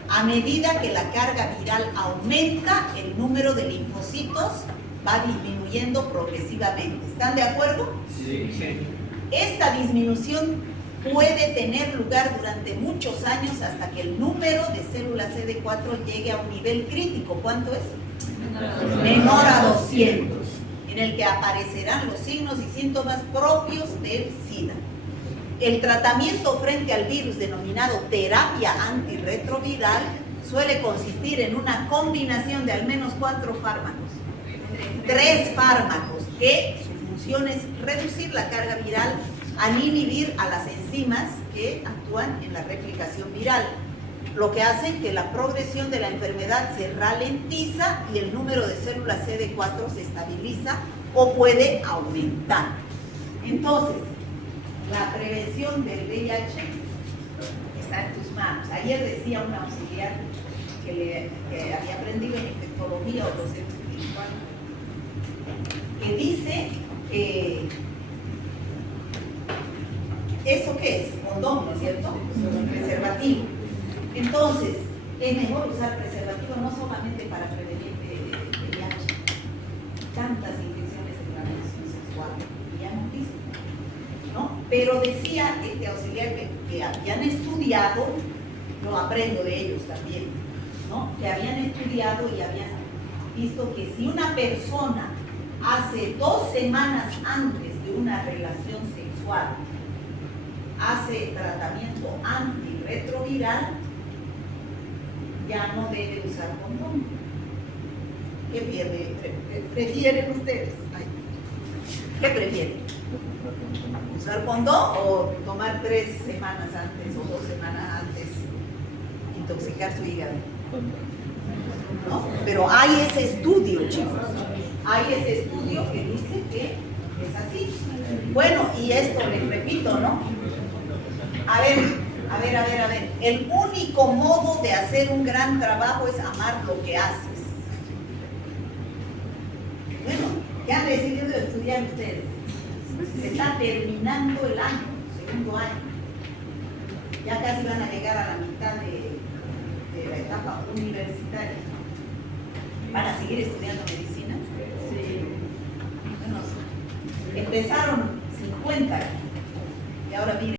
A medida que la carga viral aumenta, el número de linfocitos va disminuyendo progresivamente. ¿Están de acuerdo? Sí. Esta disminución puede tener lugar durante muchos años hasta que el número de células CD4 llegue a un nivel crítico. ¿Cuánto es? Menor a 200. En el que aparecerán los signos y síntomas propios del SIDA. El tratamiento frente al virus denominado terapia antirretroviral suele consistir en una combinación de al menos 4 fármacos. 3 fármacos que su función es reducir la carga viral al inhibir a las enzimas que actúan en la replicación viral, lo que hace que la progresión de la enfermedad se ralentiza y el número de células CD4 se estabiliza o puede aumentar. Entonces, la prevención del VIH está en tus manos. Ayer decía una auxiliar que había aprendido en infectología o docente espiritual, que dice que ¿eso qué es? Condón, ¿no es cierto? Preservativo. Entonces, es mejor usar preservativo no solamente para prevenir VIH, tantas infecciones de transmisión sexual que ya hemos visto, ¿no? Pero decía este auxiliar que habían estudiado, lo aprendo de ellos también, ¿no? Que habían estudiado y habían visto que si una persona hace 2 semanas antes de una relación sexual hace tratamiento antirretroviral, ya no debe usar condón. prefieren ustedes? Ay, ¿qué prefieren? ¿Usar condón o tomar 3 semanas antes o 2 semanas antes intoxicar su hígado? ¿No? Pero hay ese estudio, chicos. Hay ese estudio que dice que es así. Bueno, y esto les repito, ¿no? A ver. El único modo de hacer un gran trabajo es amar lo que haces. Bueno, ya han decidido estudiar ustedes. Se está terminando el año, segundo año. Ya casi van a llegar a la mitad de la etapa universitaria. ¿Van a seguir estudiando medicina? Sí. Bueno, empezaron 50 y ahora miren.